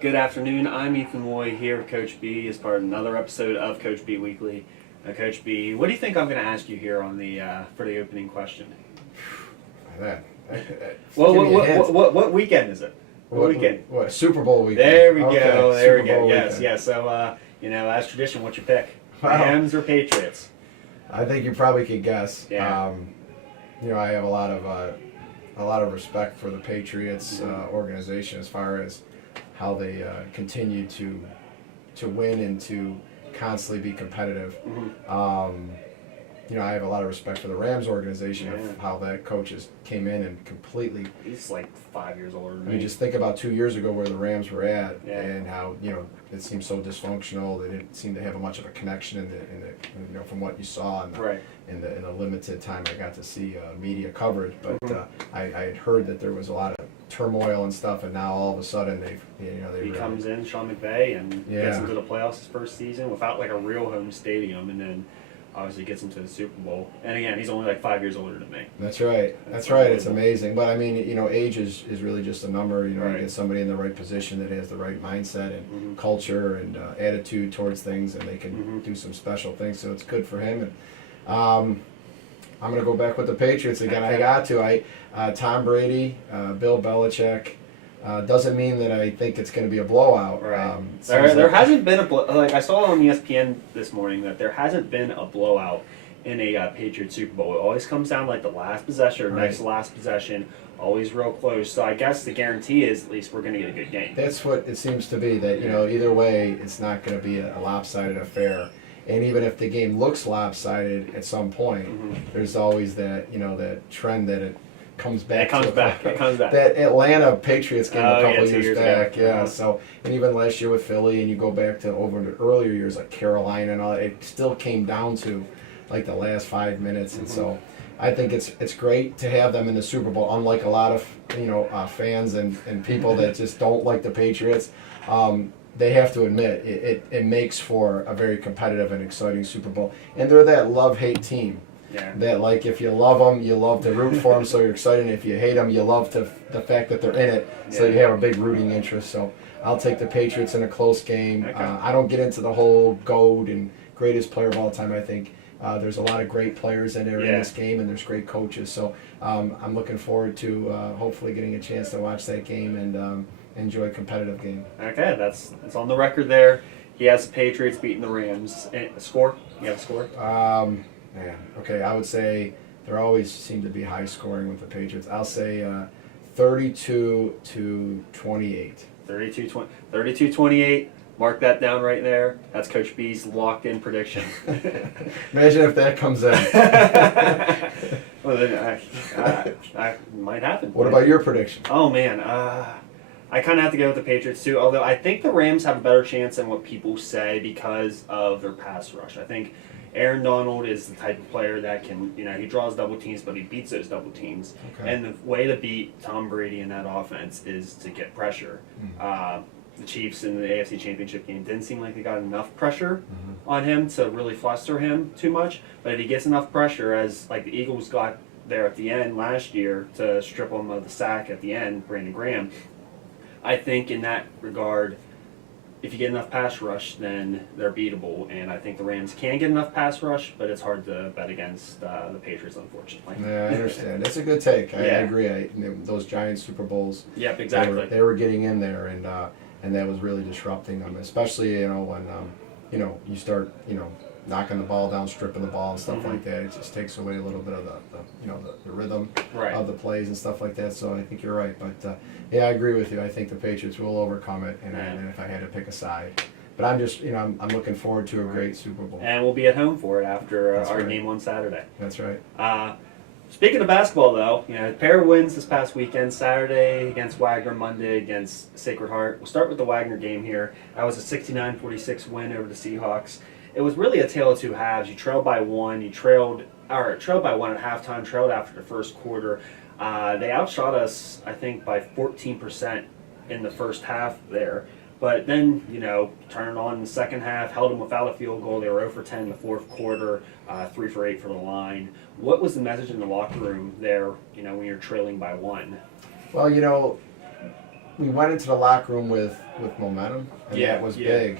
Good afternoon. I'm Ethan Loy here with Coach B as part of another episode of Coach B Weekly. Coach B, what do you think I'm going to ask you here on the for the opening question? That, Well, give me a hint. what weekend is it? What weekend? What Super Bowl weekend? There we Okay, go. There we Super go. Bowl Yes, weekend. yes. So, as tradition, what's your pick? Wow. Rams or Patriots? I think you probably could guess. Yeah. I have a lot of respect for the Patriots organization as far as how they continue to win and to constantly be competitive. Mm-hmm. I have a lot of respect for the Rams organization Yeah. of how that coach came in and completely. He's like 5 years older than I me. mean, just think about 2 years ago where the Rams were at, Yeah. and how it seemed so dysfunctional. They didn't seem to have much of a connection in the from what you saw Right. in the limited time I got to see media coverage. But Mm-hmm. I had heard that there was a lot of turmoil and stuff, and now all of a sudden they He really, comes in, Sean McVay, and gets Yeah. into the playoffs his first season without like a real home stadium, and then obviously gets him to the Super Bowl. And again, he's only like 5 years older than me. That's right. That's That's right. It's unbelievable. amazing. But I mean, age is really just a number. Right. You get somebody in the right position that has the right mindset and Mhm. culture and attitude towards things, and they can Mhm. do some special things. So it's good for him. And I'm going to go back with the Patriots again. Okay. I got to. Tom Brady, Bill Belichick. Doesn't mean that I think it's going to be a blowout. Right. It There seems like- hasn't been like I saw on ESPN this morning that there hasn't been a blowout in a Patriots Super Bowl. It always comes down like the last possession or Right. next to last possession, always real close. So I guess the guarantee is at least we're going to get a good game. That's what it seems to be. That either way, it's not going to be a lopsided affair. And even if the game looks lopsided at some point, Mhm. there's always that that trend that it comes back. It comes to back. It comes back. That Atlanta Patriots game Oh, a yeah, couple 2 years years back, ago. yeah. Uh-huh. So, and even last year with Philly, and you go back to over the earlier years like Carolina and all that, it still came down to like the last 5 minutes, and so. I think it's great to have them in the Super Bowl. Unlike a lot of fans and people that just don't like the Patriots, they have to admit it makes for a very competitive and exciting Super Bowl. And they're that love-hate team. Yeah. That like if you love them, you love to root for them, so you're excited. And if you hate them, you love the fact that they're in it, so Yeah. you have a big rooting interest. So I'll take the Patriots in a close game. Okay. I don't get into the whole GOAT and greatest player of all time. I think there's a lot of great players in there in Yeah. this game, and there's great coaches. So I'm looking forward to hopefully getting a chance to watch that game and enjoy a competitive game. Okay, that's on the record there. He has the Patriots beating the Rams. Score? You have a score? Okay, I would say there always seem to be high scoring with the Patriots. I'll say 32-28. 32-28. Mark that down right there. That's Coach B's locked-in prediction. Imagine if that comes in. Well, then I might happen. What about your prediction? Oh man, I kind of have to go with the Patriots too. Although I think the Rams have a better chance than what people say because of their pass rush. I think Aaron Donald is the type of player that can, he draws double teams, but he beats those double teams. Okay. And the way to beat Tom Brady in that offense is to get pressure. The Chiefs in the AFC Championship game didn't seem like they got enough pressure on him to really fluster him too much. But if he gets enough pressure, as like the Eagles got there at the end last year to strip him of the sack at the end, Brandon Graham, I think in that regard, if you get enough pass rush, then they're beatable. And I think the Rams can get enough pass rush, but it's hard to bet against the Patriots, unfortunately. Yeah, I understand. That's a good take. I Yeah. agree. Those Giants Super Bowls. Yep, exactly. They were getting in there, and that was really disrupting them, especially when you start knocking the ball down, stripping the ball and stuff like that. It just takes away a little bit of the rhythm Right. of the plays and stuff like that. So I think you're right, but yeah, I agree with you. I think the Patriots will overcome it, and if I had to pick a side, but I'm just I'm looking forward to a great Super Bowl. And we'll be at home for it after That's our right. game on Saturday. That's right. Speaking of basketball, though, pair of wins this past weekend. Saturday against Wagner, Monday against Sacred Heart. We'll start with the Wagner game here. That was a 69-46 win over the Seahawks. It was really a tale of two halves. You trailed by one. Trailed by one at halftime. Trailed after the first quarter. They outshot us, I think, by 14% in the first half there. But then, turned on in the second half, held them without a field goal. They were 0 for 10 in the fourth quarter, 3 for 8 for the line. What was the message in the locker room there, when you're trailing by one? Well, we went into the locker room with momentum, and Yeah, that was yeah. big.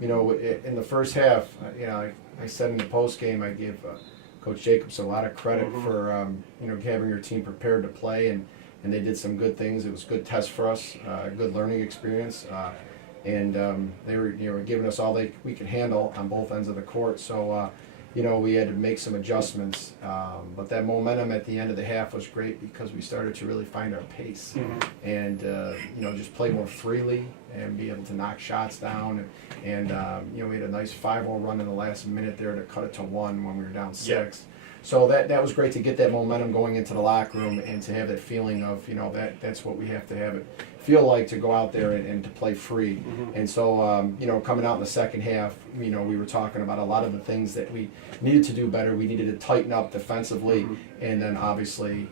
In the first half, I said in the post game, I gave Coach Jacobs a lot of credit Mhm. for having your team prepared to play, and they did some good things. It was a good test for us, a good learning experience, and they were giving us all we could handle on both ends of the court. So we had to make some adjustments, but that momentum at the end of the half was great because we started to really find our pace Mhm. and just play more freely and be able to knock shots down and we had a nice 5-0 run in the last minute there to cut it to 1 when we were down 6. So that was great to get that momentum going into the locker room and to have that feeling of that's what we have to have it feel like to go out there and to play free. Mhm. And so coming out in the second half, we were talking about a lot of the things that we needed to do better. We needed to tighten up defensively, Mhm. and then obviously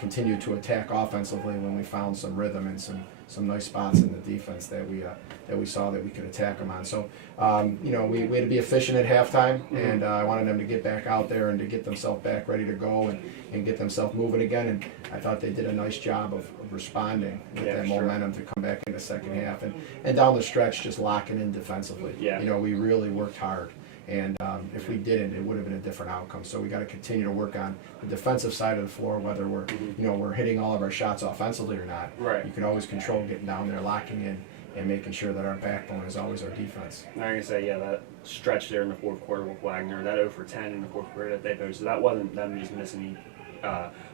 continue to attack offensively when we found some rhythm and some nice spots in the defense that we saw that we could attack them on. So we had to be efficient at halftime, and I wanted them to get back out there and to get themselves back ready to go and get themselves moving again. And I thought they did a nice job of responding with Yeah, that sure. momentum to come back in the second half and down the stretch just locking in defensively. Yeah. We really worked hard. And if we didn't, it would have been a different outcome. So we got to continue to work on the defensive side of the floor, whether we're we're hitting all of our shots offensively or not. Right. You can always control getting down there, locking in, and making sure that our backbone is always our defense. I'm gonna say, that stretch there in the fourth quarter with Wagner, that 0 for 10 in the fourth quarter that they posted, that wasn't them just missing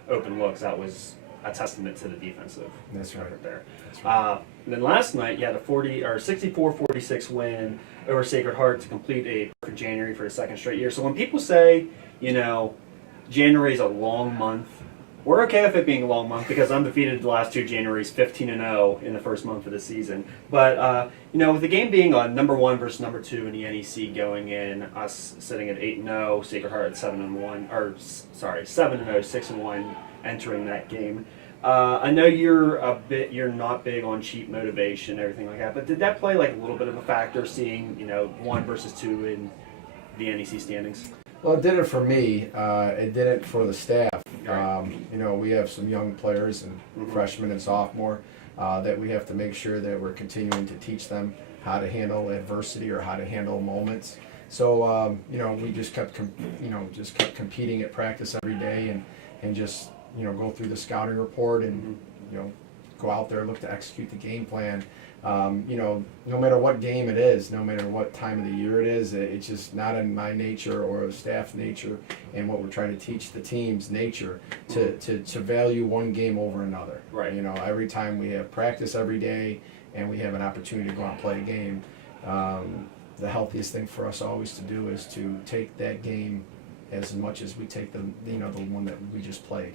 open looks. That was a testament to the defensive That's right. effort there. That's right. And then last night, you had a 64-46 win over Sacred Heart to complete a perfect January for the second straight year. So when people say, January is a long month, we're okay with it being a long month because undefeated the last 2 Januaries, 15-0 in the first month of the season. But with the game being number 1 versus number 2 in the NEC going in, us sitting at 8-0, Sacred Heart at 7-0, 6-1 entering that game. I know you're not big on cheap motivation, everything like that, but did that play like a little bit of a factor, seeing 1 versus 2 in the NEC standings? Well, it did it for me. It did it for the staff. Right. We have some young players and freshmen and sophomore that we have to make sure that we're continuing to teach them how to handle adversity or how to handle moments. So we just kept competing at practice every day and just go through the scouting report and go out there, look to execute the game plan. No matter what game it is, no matter what time of the year it is, it's just not in my nature or the staff's nature and what we're trying to teach the team's nature to value one game over another. Right. Every time we have practice every day and we have an opportunity to go out and play a game, the healthiest thing for us always to do is to take that game as much as we take the one that we just played.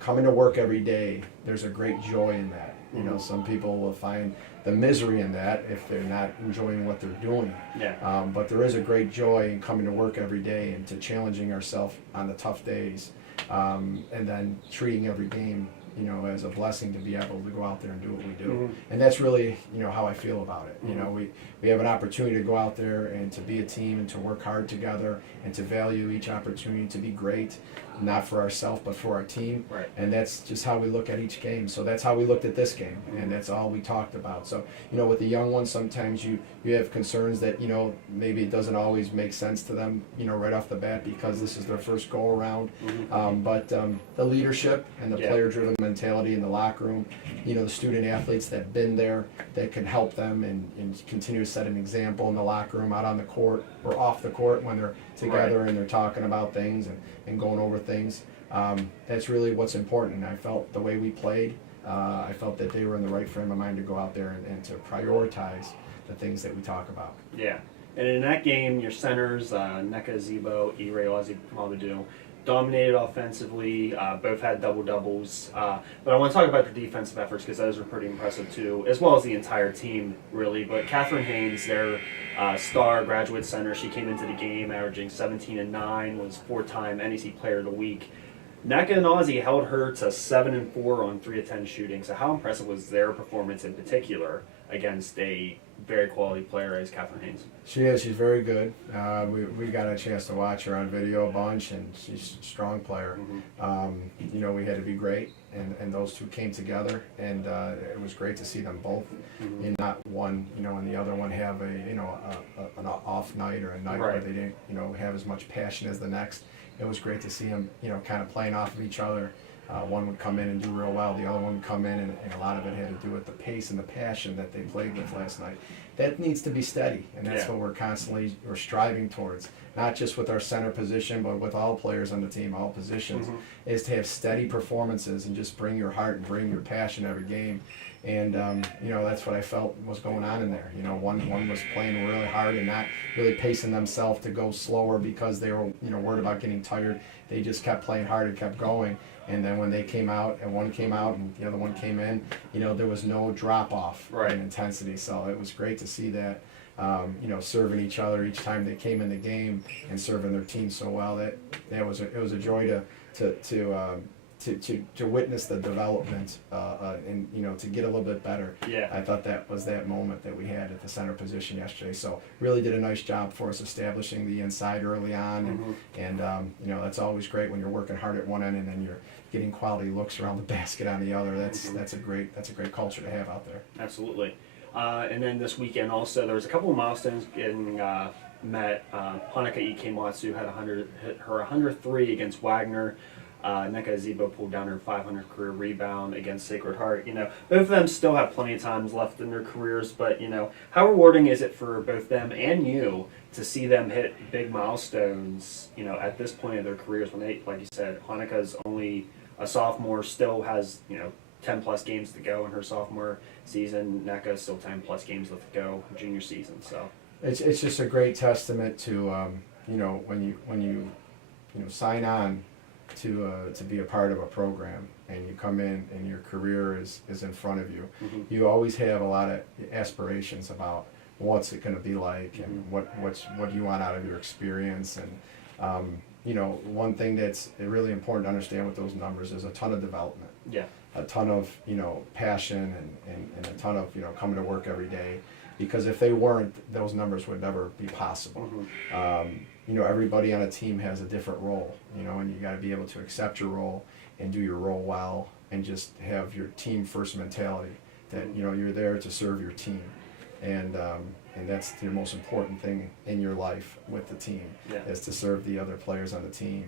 Coming to work every day, there's a great joy in that. Some people will find the misery in that if they're not enjoying what they're doing. Yeah. But there is a great joy in coming to work every day and to challenging ourselves on the tough days, and then treating every game as a blessing to be able to go out there and do what we do. And that's really, how I feel about it. We have an opportunity to go out there and to be a team and to work hard together and to value each opportunity to be great, not for ourselves but for our team. Right. And that's just how we look at each game. So that's how we looked at this game, and that's all we talked about. So, with the young ones, sometimes you have concerns that, maybe it doesn't always make sense to them, right off the bat because this is their first go around. But the leadership and the player-driven mentality in the locker room, the student athletes that have been there that can help them and continue to set an example in the locker room, out on the court or off the court when they're together and they're talking about things and going over things. That's really what's important. I felt the way we played, I felt that they were in the right frame of mind to go out there and to prioritize the things that we talk about. Yeah. And in that game, your centers, Neka Zebo, Ray Mamadou, dominated offensively, both had double-doubles. But I want to talk about the defensive efforts because those were pretty impressive too, as well as the entire team, really. But Catherine Haynes, their star graduate center, she came into the game averaging 17 and 9, was 4-time NEC Player of the Week. Neka and Ozzy held her to 7 and 4 on 3 of 10 shooting. So how impressive was their performance in particular against a very quality player is Catherine Haynes. She is. She's very good. We got a chance to watch her on video a bunch, and she's a strong player. You know, we had to be great, and those two came together, and it was great to see them both, and not one, you know, and the other one have an off night or a night where Right. they didn't, you know, have as much passion as the next. It was great to see them, you know, kind of playing off of each other. One would come in and do real well, the other one would come in, and a lot of it had to do with the pace and the passion that they played with last night. That needs to be steady, and that's Yeah. what we're striving towards, not just with our center position, but with all players on the team, all positions, is to have steady performances and just bring your heart and bring your passion every game. And you know, that's what I felt was going on in there. You know, one was playing really hard and not really pacing themselves to go slower because they were, you know, worried about getting tired. They just kept playing hard and kept going. And then when they came out, and one came out and the other one came in, you know, there was no drop off Right. in intensity. So it was great to see that, you know, serving each other each time they came in the game and serving their team so well. It was a joy to witness the development and, you know, to get a little bit better. Yeah. I thought that was that moment that we had at the center position yesterday. So really did a nice job for us establishing the inside early on, and you know, that's always great when you're working hard at one end and then you're getting quality looks around the basket on the other. That's a great culture to have out there. Absolutely. And then this weekend also, there was a couple of milestones getting met. Hanukkah Ikematsu hit her 103 against Wagner. Neka Azibo pulled down her 500 career rebound against Sacred Heart. You know, both of them still have plenty of times left in their careers, but you know, how rewarding is it for both them and you to see them hit big milestones? You know, at this point of their careers, when they, like you said, Hanukkah's only a sophomore, still has, you know, 10 plus games to go in her sophomore season. Neka's still 10 plus games left to go junior season. So It's just a great testament to you know, when you sign on to be a part of a program and you come in and your career is in front of you. You always have a lot of aspirations about what's it going to be like and what you want out of your experience. And you know, one thing that's really important to understand with those numbers is a ton of development. yeah. A ton of, you know, passion and a ton of, you know, coming to work every day, because if they weren't, those numbers would never be possible. You know, everybody on a team has a different role, you know, and you got to be able to accept your role and do your role well and just have your team first mentality that, you know, you're there to serve your team. And that's the most important thing in your life with the team, is to serve the other players on the team.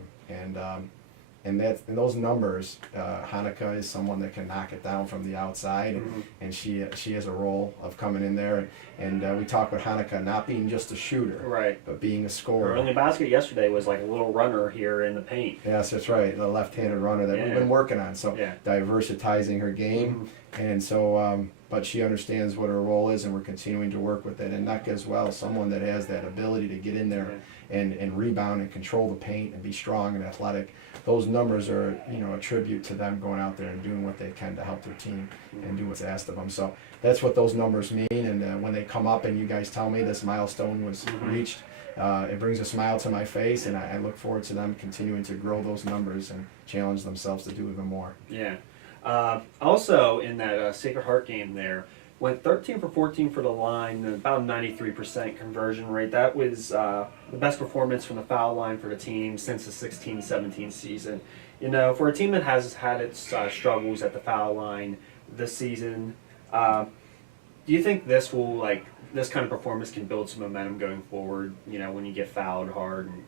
And those numbers, Hanukkah is someone that can knock it down from the outside, and she has a role of coming in there. And we talk about Hanukkah not being just a shooter, Right. but being a Her scorer. only basket yesterday was like a little runner here in the paint. Yes, that's right. The left-handed runner that we've been working on. So Yeah. diversitizing her game, and so but she understands what her role is, and we're continuing to work with it. And Neka as well, someone that has that ability to get in there and rebound and control the paint and be strong and athletic. Those numbers are, you know, a tribute to them going out there and doing what they can to help their team and do what's asked of them. So that's what those numbers mean. And when they come up and you guys tell me this milestone was reached, it brings a smile to my face, and I look forward to them continuing to grow those numbers and challenge themselves to do even more. Yeah. Also, in that Sacred Heart game there, went 13 for 14 for the line, and about a 93% conversion rate. That was the best performance from the foul line for the team since the 16-17 season. You know, for a team that has had its struggles at the foul line this season, do you think this kind of performance can build some momentum going forward, you know, when you get fouled hard and,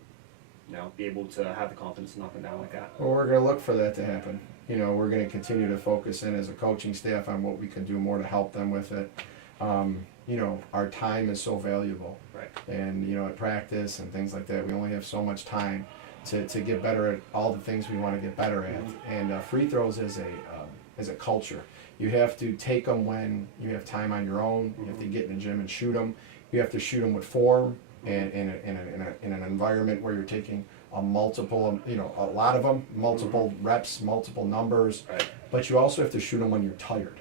you know, be able to have the confidence to knock them down like that? Well, we're going to look for that to happen. You know, we're going to continue to focus in as a coaching staff on what we can do more to help them with it. You know, our time is so valuable. Right. And, you know, at practice and things like that, we only have so much time to get better at all the things we want to get better at. And free throws is a culture. You have to take them when you have time on your own. You have to get in the gym and shoot them. You have to shoot them with form and in an environment where you're taking a lot of them, multiple reps, multiple numbers. Right. But you also have to shoot them when you're tired.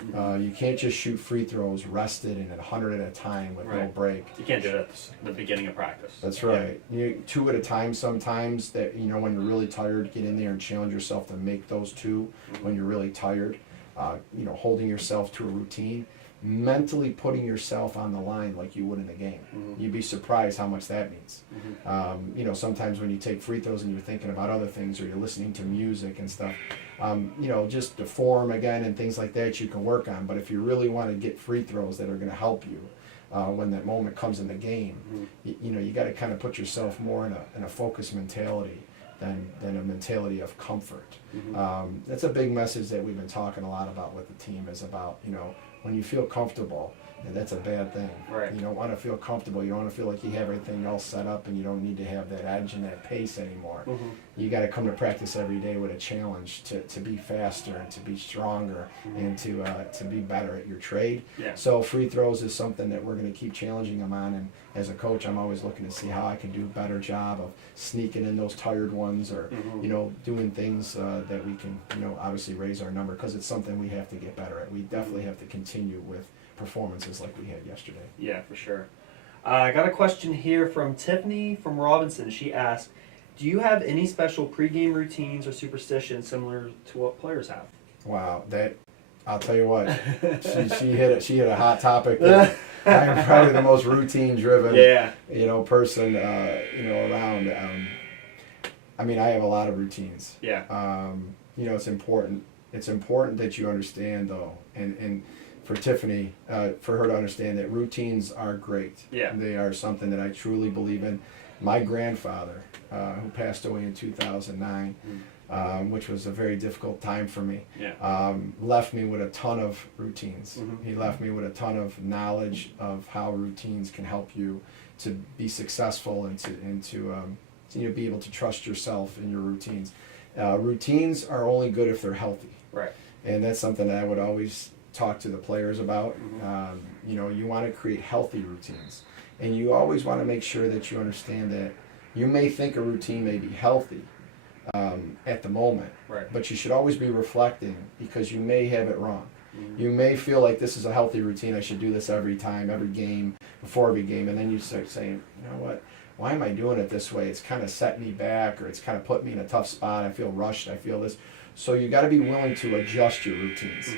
You can't just shoot free throws rested and at 100 at a time with no break. You can't do that at the beginning of practice. That's right. You 2 at a time sometimes. That, you know, when you're really tired, get in there and challenge yourself to make those 2 when you're really tired. You know, holding yourself to a routine. mentally putting yourself on the line like you would in a game. You'd be surprised how much that means. You know, sometimes when you take free throws and you're thinking about other things or you're listening to music and stuff, you know, just the form again and things like that you can work on. But if you really want to get free throws that are going to help you when that moment comes in the game, you know, you got to kind of put yourself more in a focused mentality than a mentality of comfort. That's a big message that we've been talking a lot about with the team, is about, you know, when you feel comfortable, and that's a bad thing. Right. You don't want to feel comfortable. You don't want to feel like you have everything else set up and you don't need to have that edge and that pace anymore. You got to come to practice every day with a challenge to be faster and to be stronger and to be better at your trade. Yeah. So free throws is something that we're going to keep challenging them on. And as a coach, I'm always looking to see how I can do a better job of sneaking in those tired ones, or you know, doing things that we can, you know, obviously raise our number, because it's something we have to get better at. We definitely have to continue with performances like we had yesterday. Yeah, for sure. I got a question here from Tiffany from Robinson. She asked, do you have any special pregame routines or superstitions similar to what players have? Wow, that, I'll tell you what, she hit a hot topic. That I'm probably the most routine driven you know, person you know, around. I mean, I have a lot of routines. Yeah. You know, it's important that you understand though, and for Tiffany, for her to understand that routines are great. Yeah. They are something that I truly believe in. My grandfather, who passed away in 2009, which was a very difficult time for me, left me with a ton of routines. He left me with a ton of knowledge of how routines can help you to be successful and to you know, be able to trust yourself in your routines. Routines are only good if they're healthy. Right. And that's something that I would always talk to the players about. You know, you want to create healthy routines, and you always want to make sure that you understand that you may think a routine may be healthy at the moment, but you should always be reflecting, because you may have it wrong. You may feel like this is a healthy routine, I should do this every time, every game, before every game, and then you start saying, you know what, why am I doing it this way? It's kind of set me back, or it's kind of put me in a tough spot. I feel rushed, I feel this. So you got to be willing to adjust your routines.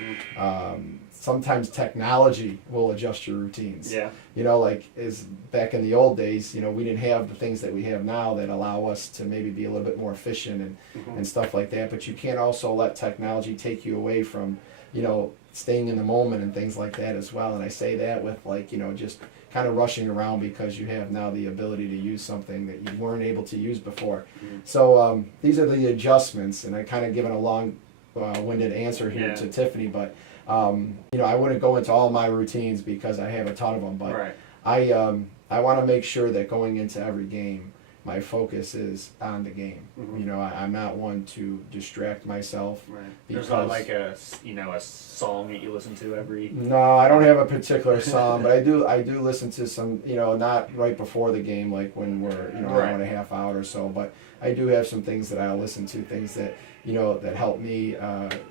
Sometimes technology will adjust your routines. Yeah. You know, like is back in the old days, you know, we didn't have the things that we have now that allow us to maybe be a little bit more efficient and stuff like that. But you can't also let technology take you away from, you know, staying in the moment and things like that as well. And I say that with, like, you know, just kind of rushing around because you have now the ability to use something that you weren't able to use before. So these are the adjustments, and I kind of given a long-winded answer here to Tiffany, but you know, I wouldn't go into all my routines because I have a ton of them, but I want to make sure that going into every game, my focus is on the game. You know, I'm not one to distract myself. There's not like a, you know, a song that you listen to every. No, I don't have a particular song, but I do listen to some, you know, not right before the game, like when we're, you know, an hour and a half out or so, but I do have some things that I'll listen to, things that, you know, that help me,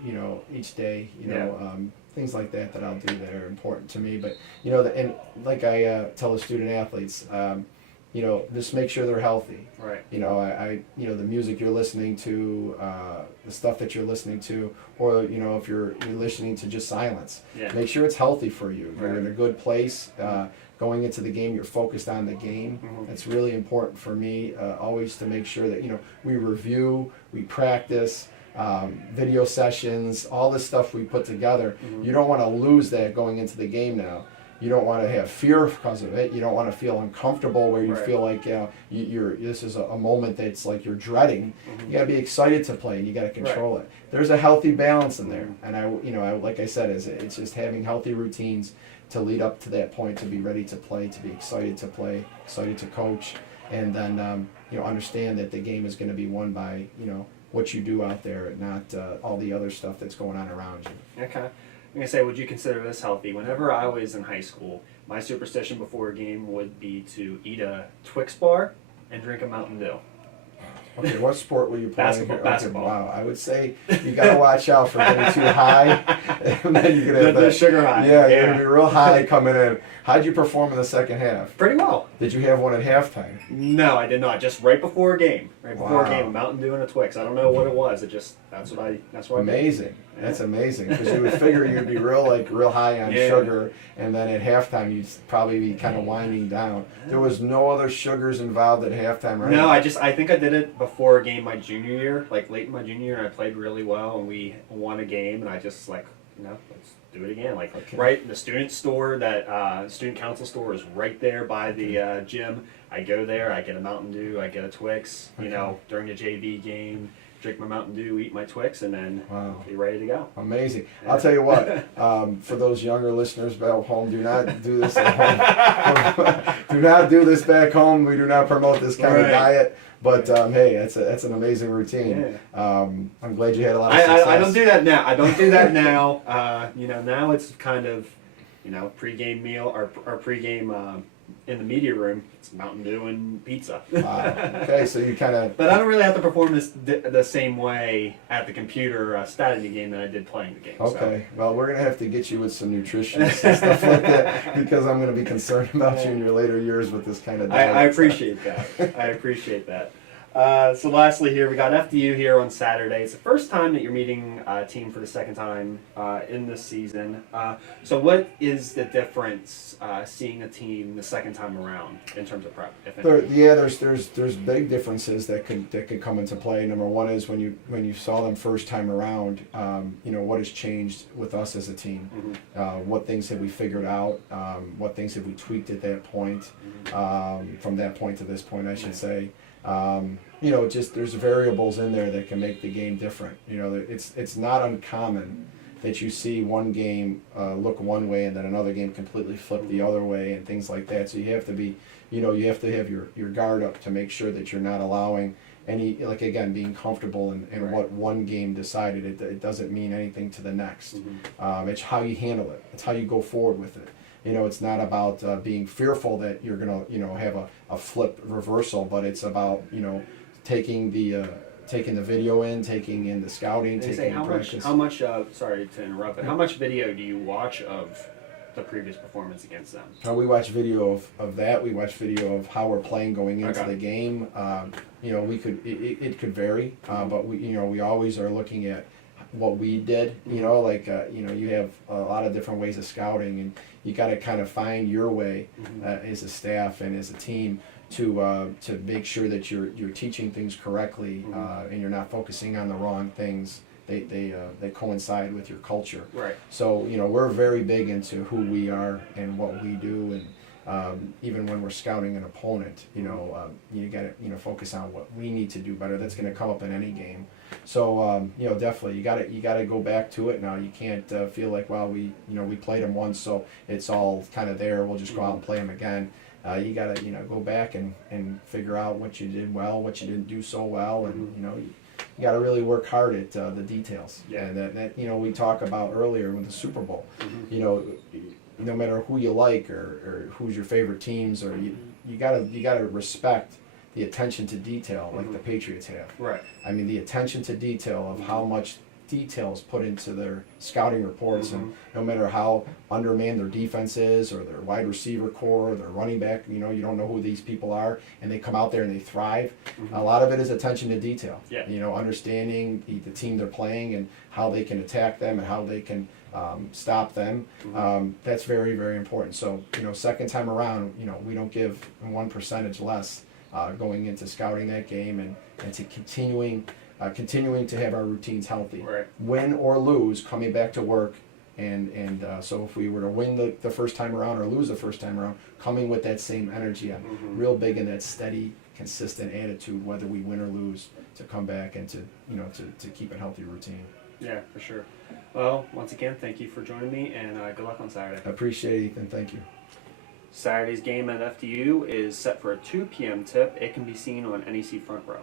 you know, each day, you know, things like that I'll do that are important to me. But, you know, and like I tell the student athletes, you know, just make sure they're healthy. You know, I you know, the music you're listening to, the stuff that you're listening to, or, you know, if you're listening to just silence, make sure it's healthy for you. You're in a good place. Going into the game, you're focused on the game. It's really important for me always to make sure that, you know, we review, we practice, video sessions, all this stuff we put together. You don't want to lose that going into the game now. You don't want to have fear because of it. You don't want to feel uncomfortable where you feel like, you know, this is a moment that's like you're dreading. You got to be excited to play, and you got to control it. There's a healthy balance in there, and like I said, it's just having healthy routines to lead up to that point, to be ready to play, to be excited to play, excited to coach, and then you know, understand that the game is going to be won by, you know, what you do out there, not all the other stuff that's going on around you. Okay. I'm going to say, would you consider this healthy? Whenever I was in high school, my superstition before a game would be to eat a Twix bar and drink a Mountain Dew. Okay, what sport were you playing? Basketball. here? Basketball. Okay, wow, I would say you gotta watch out for getting too high, and then you're gonna have The sugar high. Yeah, you're gonna be real high coming in. How'd you perform in the second half? Pretty well. Did you have one at halftime? No, I did not. Just right before a game. Right before Wow. a game, a Mountain Dew and a Twix. I don't know what it was. That's what I did. Amazing. Yeah. That's amazing because you would figure you'd be real high on Yeah. sugar, and then at halftime you'd probably be kind of winding down. There was no other sugars involved at halftime, right? No, I think I did it before a game my junior year, like late in my junior year, and I played really well, and we won a game, and I just let's do it again. Like Okay. right in the student store, that student council store is right there by the gym. I go there, I get a Mountain Dew, I get a Twix. You Okay. know, during the JV game, drink my Mountain Dew, eat my Twix, and then Wow. be ready to go. Amazing. I'll tell you what, for those younger listeners back home, do not do this at home. Do not do this back home. We do not promote this kind of Right. diet. But hey, that's an amazing routine. I'm glad you had a lot of success. I don't do that now. I don't do that now. Now it's kind of, pregame meal or pregame in the media room. It's Mountain Dew and pizza. Wow. Okay, so you kind of. But I don't really have to perform the same way at the computer statting the game that I did playing the game. Okay, well, we're gonna have to get you with some nutritionists and stuff like that because I'm gonna be concerned about you in your later years with this kind of So diet. I appreciate that. I appreciate that. So lastly here, we got FDU here on Saturday. It's the first time that you're meeting a team for the second time in this season. So what is the difference seeing a team the second time around in terms of prep? If any? There's big differences that could come into play. Number one is when you saw them first time around, what has changed with us as a team. Mhm. What things have we figured out? What things have we tweaked at that point? From that point to this point, I should say. Just there's variables in there that can make the game different. It's not uncommon that you see one game look one way and then another game completely flip the other way and things like that. So you have to be, you have to have your guard up to make sure that you're not allowing any, like again, being comfortable in Right. what one game decided. It doesn't mean anything to the next. Mhm. It's how you handle it. It's how you go forward with it. It's not about being fearful that you're gonna, have a flip reversal, but it's about, taking the video in, taking in the scouting, They taking say in how practice. much? Sorry to interrupt, but how much video do you watch of the previous performance against them? We watch video of that. We watch video of how we're playing going into Okay. the game. It could vary, but we always are looking at what we did. You have a lot of different ways of scouting, and you got to kind of find your way as a staff and as a team to make sure that you're teaching things correctly and you're not focusing on the wrong things. They coincide with your culture. Right. So we're very big into who we are and what we do, and even when we're scouting an opponent, you got to focus on what we need to do better. That's going to come up in any game. So definitely you got to go back to it now. You can't feel like, well, we played them once, so it's all kind of there. We'll just go out and play them again. You got to go back and figure out what you did well, what you didn't do so well, and you got to really work hard at the details. Yeah. And that we talked about earlier with the Super Bowl. Mhm. No matter who you like or who's your favorite teams, or you gotta respect the attention to detail like the Patriots have. Right. I mean, the attention to detail of how much detail is put into their scouting reports, and no matter how undermanned their defense is or their wide receiver core or their running back, you don't know who these people are, and they come out there and they thrive. A lot of it is attention to detail. Yeah. Understanding the team they're playing and how they can attack them and how they can stop them. That's very, very important. So, second time around, we don't give 1% less going into scouting that game and to continuing to have our routines healthy. Right. Win or lose, coming back to work, and so if we were to win the first time around or lose the first time around, coming with that same energy. I'm real big in that steady, consistent attitude, whether we win or lose, to come back and to keep a healthy routine. Yeah, for sure. Well, once again, thank you for joining me, and good luck on Saturday. I appreciate it, Ethan. Thank you. Saturday's game at FDU is set for a 2 p.m. tip. It can be seen on NEC Front Row.